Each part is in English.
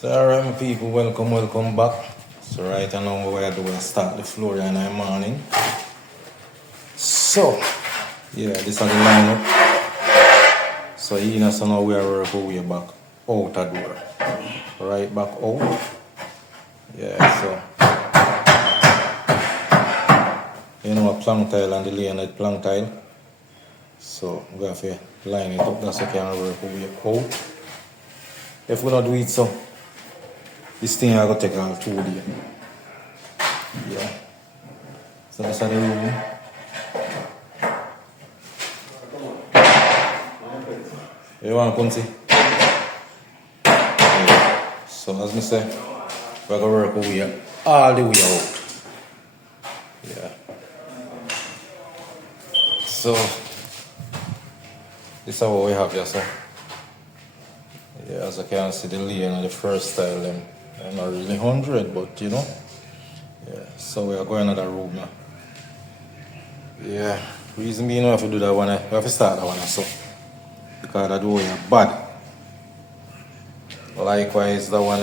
So alright my people, welcome back. So right now what we're doing is start the floor in the morning. So yeah, this is the lineup. So so now we are work our way back out the door. Right back out. Yeah, so you know a plank tile and the lane at plank tile. So we have to line it up, that's how we can work our way out. If we don't do it so this thing I gotta take all 2 days. Yeah. So that's how the room. You want to come see? Yeah. So as I say, we're gonna work our way all the way out. Yeah. So this is what we have here, so. Yeah, as I can see the lane on the first style them. I'm not really 100, but you know. Yeah, so we are going to the room now. Yeah, reason being we have to do that one, we have to start that one so. Because that door is bad. Likewise, that one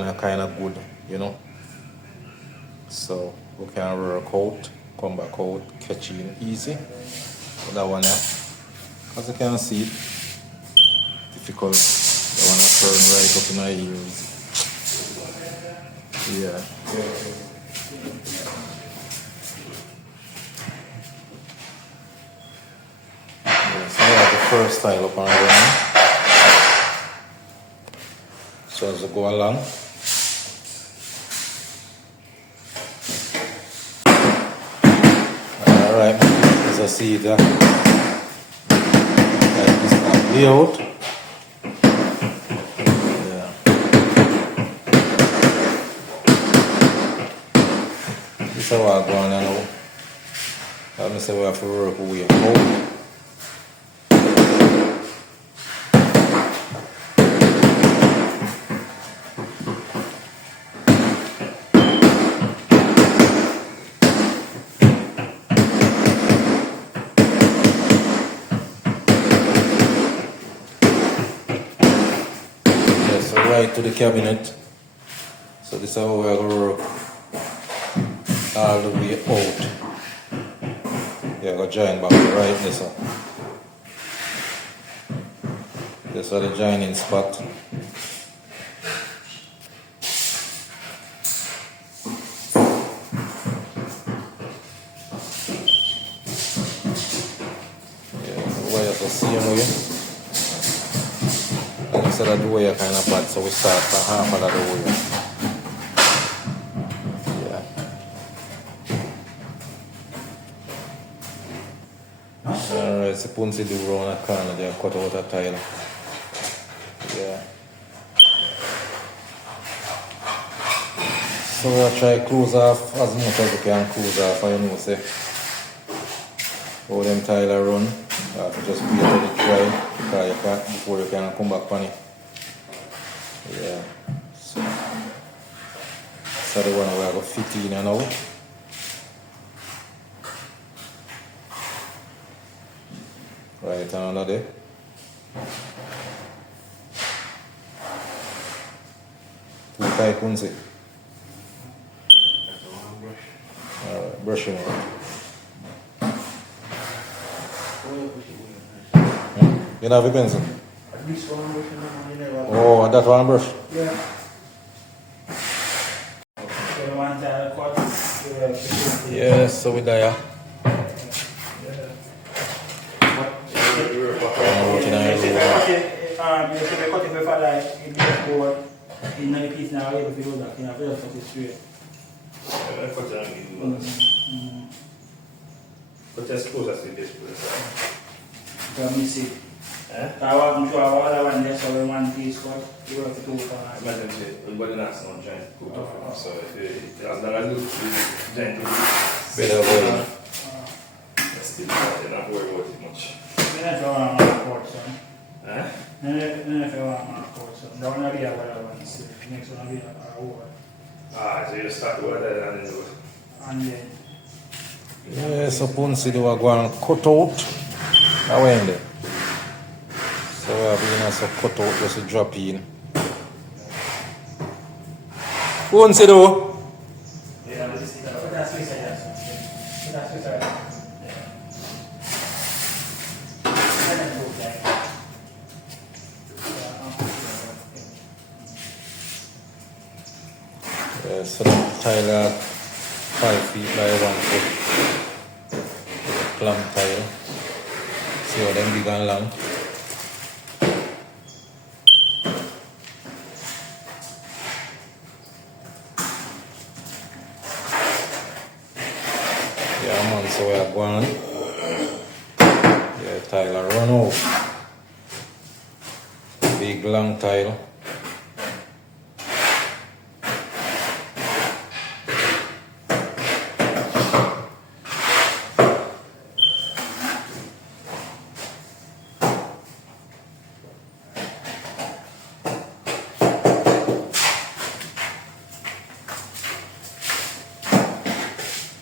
is kind of good, you know. So we can work out, come back out, catch it easy. But that one, as you can see, difficult. That one is turn right up in our ears. Yeah. So we have the first tile up and running. So as we go along. Alright, as I see it, like this layout. This is how I go on now. Let me say we have to work our way out. Yeah, so right to the cabinet. So this is how we are going to work all the way out. Yeah, go join back right this one. This is the joining spot. Yeah, the wires are same way. And you said that the wire kind of bad, so we start from half of that wire. Alright, so Punsi do round a corner there, cut out a tile. Yeah. So we'll try close off as much as we can close off, you know, say. All them tile run, you have to just wait till it dry because you can't, before you can come back on it. Yeah. So the one we are going to fit in and out. Right, another day. Too tight, Punsi. Alright, brushing out. You don't have a pencil? Oh, that one brush? Yeah. Yeah, so we there. But just close as it is, please. Let me see. I want to one there, so one piece, what you have to do for that. Imagine everybody not someone trying to cook off. So if as long as you trying to Better avoid. still not worry about it much. Then if you want to record some. Huh? Then if you want to record some. That one will be a better one. Next one will be a over. So you start with that and then do it. And then. Yeah, so Punsi do a go and cut out. How in there? So we have been also cut out just to drop in. Phone say though. Yeah, this is it. That's Swiss, yes. That's Swiss, right? Yeah, so the tile 5 feet by 1 foot. Clamp tile. See how them big and long. Yeah man, so we are going. Yeah, tile are run out. Big long tile.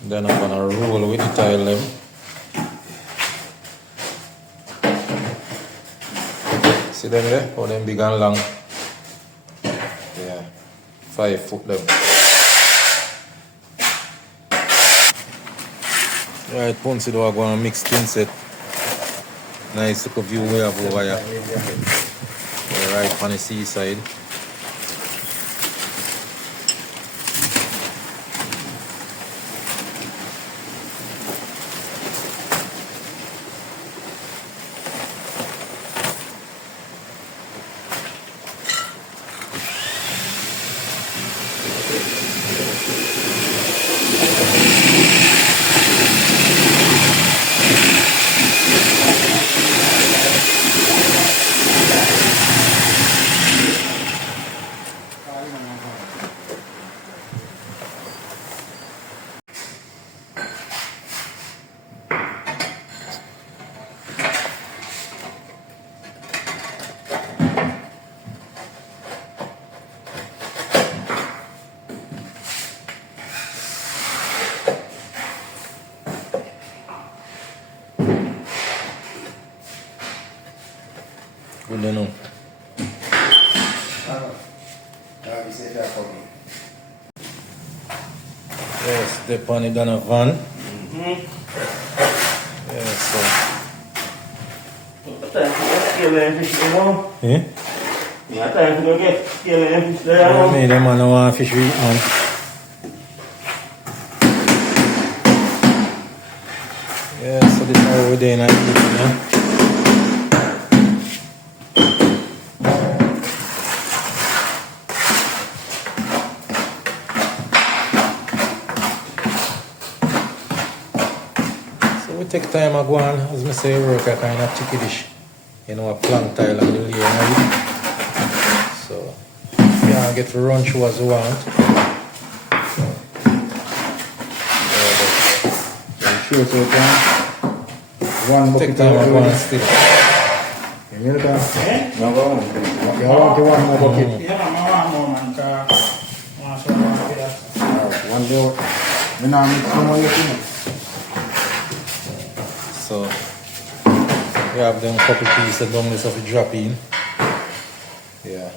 Then I'm gonna roll with the tile them. See them there? How them big and long. Yeah. 5 foot them. Right, Ponce do I go and mix tin set. Nice look of view we have over here. Yeah, right on the seaside. Good enough. Yes, step on it on a van. Yeah, so. Eh? Yeah, time to go get fish there. Yeah, me, them man don't want fish we eat, man. Yeah, so this is how we're doing it, yeah. We take time to go on, as I say, work a kind of ticketish, you know, a plank tile and the layer and everything. So, you can't get to run through as you want. Yeah, sure, so one Take bucket time to go on of still. you know that? Eh? No, go on. You want the one more bucket? Yeah, I want more, man. One day, you know, mix some more, you know. So, we have them couple pieces down this of the drop in. Yeah.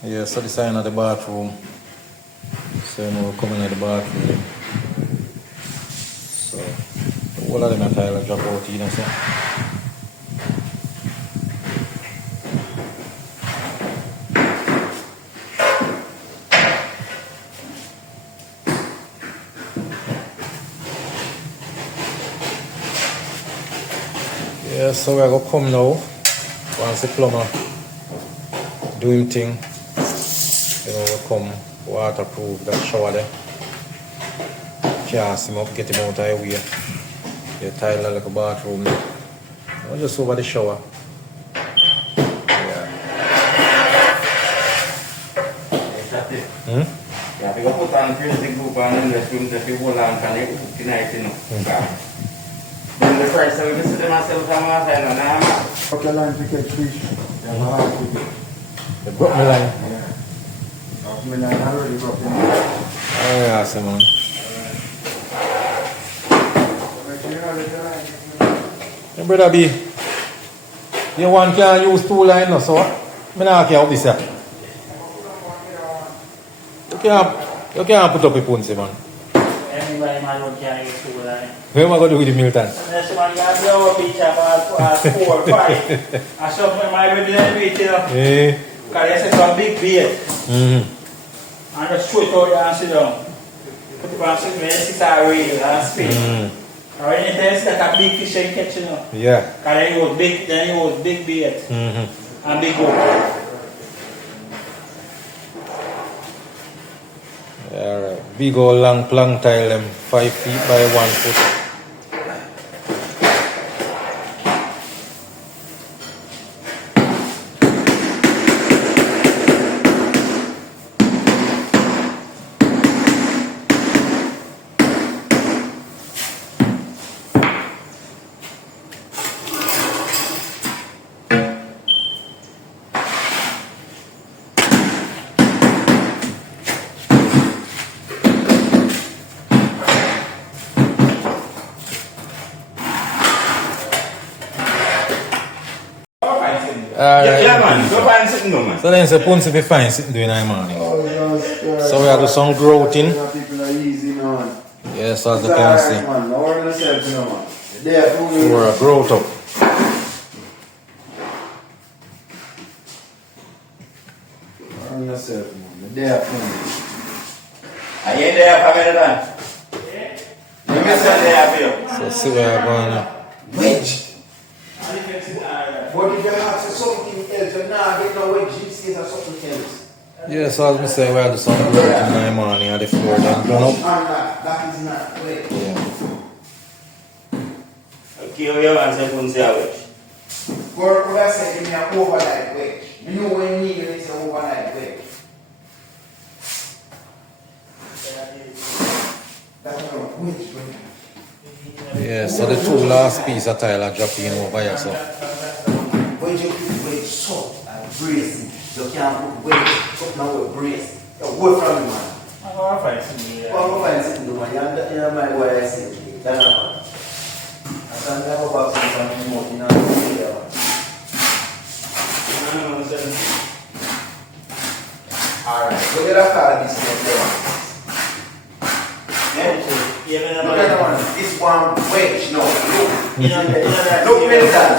Yeah, so this is in the bathroom. So you know we're coming in the bathroom. So all of them are tile drop out, you know, so. Yeah, so we're gonna come now. Once the plumber do him thing. You know, we come waterproof that shower there. Cast him up, get him out of the way. You tile like a bathroom there. Not just over the shower. Yeah. Yeah, we go put on and print the group and invest in the people and can nice, you know. Then the first time we visit myself from my side and I'm Drop your line to catch fish. You have a hard to get. You broke my line. Yeah. Drop my line already, drop your line. Oh, yeah, see, man. Hey, brother B, you one can use two line now, so I not care out this here. You can't put up a punch, man. Everybody man can use two line. What am I going to do with the Milton? Unless man can blow a picture about 4 or 5. I saw my baby bit, you know. Eh. Because they say some big bait. Mm-hmm. And just throw it out there and sit down. Put it on sit, 6 hour reel and spin. Mm-hmm. Or anytime it's like a big fish you catch, you know. Yeah. Because then you use big bait Mm-hmm. and big hook. Alright. Big old long plank tile, 5 feet by 1 foot. Yeah, man, go find something, no, man. So then it's punch if you find sitting doing in the morning. Oh, just, So we have to do some grouting. People are easy, man. Yes, as you It's can alright, see. man. Don't worry yourself, you know, man. You're there for me. For a growth up. Don't worry yourself, man. You're there for me. I ain't there for me, man. You miss that there for you. So see where I'm going now. Wedge. But if you ask for something else, you're not getting no wedge. You see it's something else. Yeah, so as I say, we have to do some grouting in the morning at the floor then done up. That is not wedge. Yeah. Okay, we have to put say wedge. But what I said, give me an overnight wedge. You know when you need it, it's an overnight wedge. That's not a wedge, bro. Yeah, so the two last piece of tile are dropping over here, so. When you put wedge soft and bracing, you can't put wedge something with brace. You're away from the man. I'm going to find something there. I'm going to find something, man. You know my what I say. That's not I can't have a box in front of me, you know. Alright, so get a car this one. Look at that one. This one wedge, no. Look. You know that. Look at that.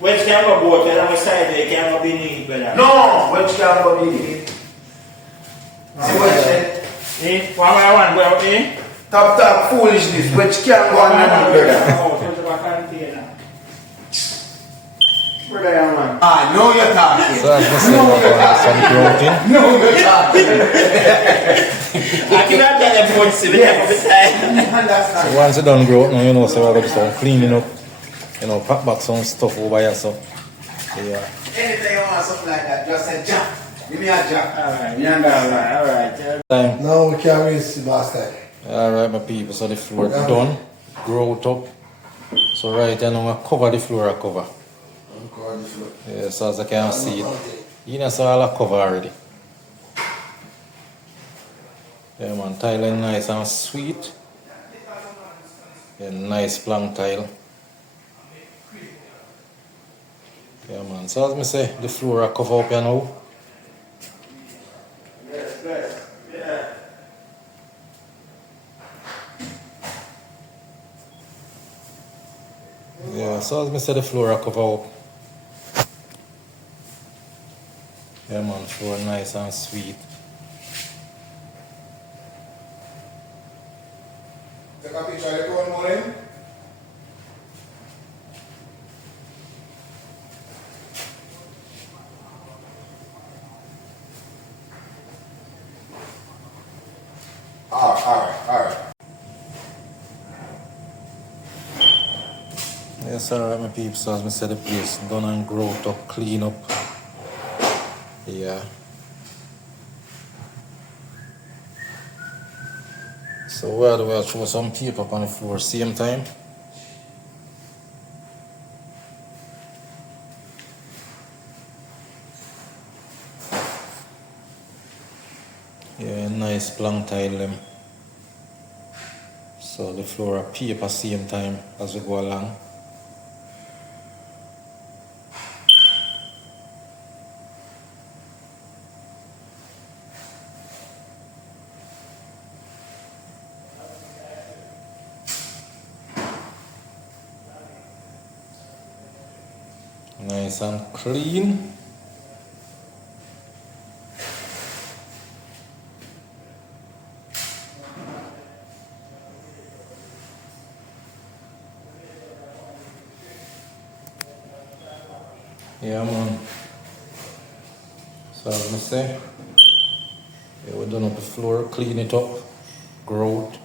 Wedge can't go both, you know, side there, can't go beneath, brother. No, wedge can't go beneath. See wedge there? Eh? One by one, go out, eh? Top foolishness. Wedge can't go on brother. Brother, young man. Ah, no, you're talking. So as I say, we're going to have some grouting. No, you're talking. I cannot get them points to the top of the time. So once you done growth now, you know, so we're going to do some cleaning up. You know, pack back some stuff over here, so. Yeah. Anything you want, something like that, just say jack. Give me a jack. Alright. Time. Now we can raise the basket. Alright, my people, so the floor done. Growth up. So right here now, I cover the floor, I cover. Yeah, so as I can see it. You know, so all I cover already. Yeah, man, tiling nice and sweet. Yeah, nice plank tile. Yeah, man, so as I say, the floor I cover up here now. Yeah, so as I say, the floor I cover up. Yeah, man, floor nice and sweet. Take a picture of the one morning. Alright. Yes, alright, my peeps. So as I said, the place done and growth up, clean up. Yeah. So we'll throw some paper up on the floor same time. Yeah, nice blank tile them. So the floor are paper same time as we go along. Nice and clean. Yeah, man. So as I say, yeah, we're done up the floor, clean it up, grout.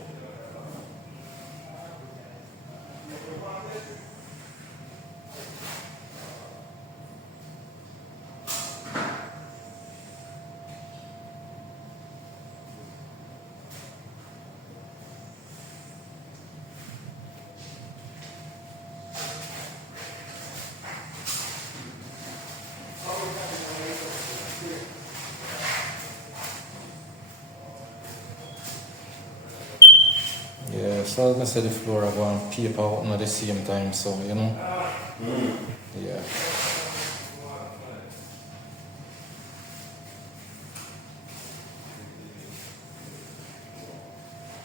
Yeah, so as I said, the floor are going paper out at the same time, so you know. Yeah.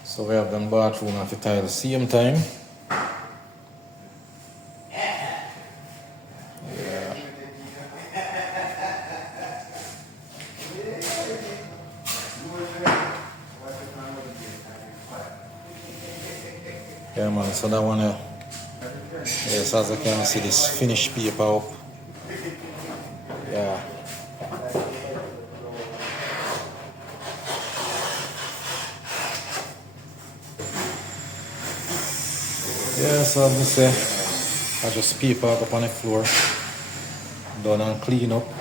So we have them bathroom at the tile same time. Yeah. Yeah, man, so that one, yes, as I can see, this finished paper up. Yeah. Yeah, so as I say, I just paper up on the floor, done and clean up.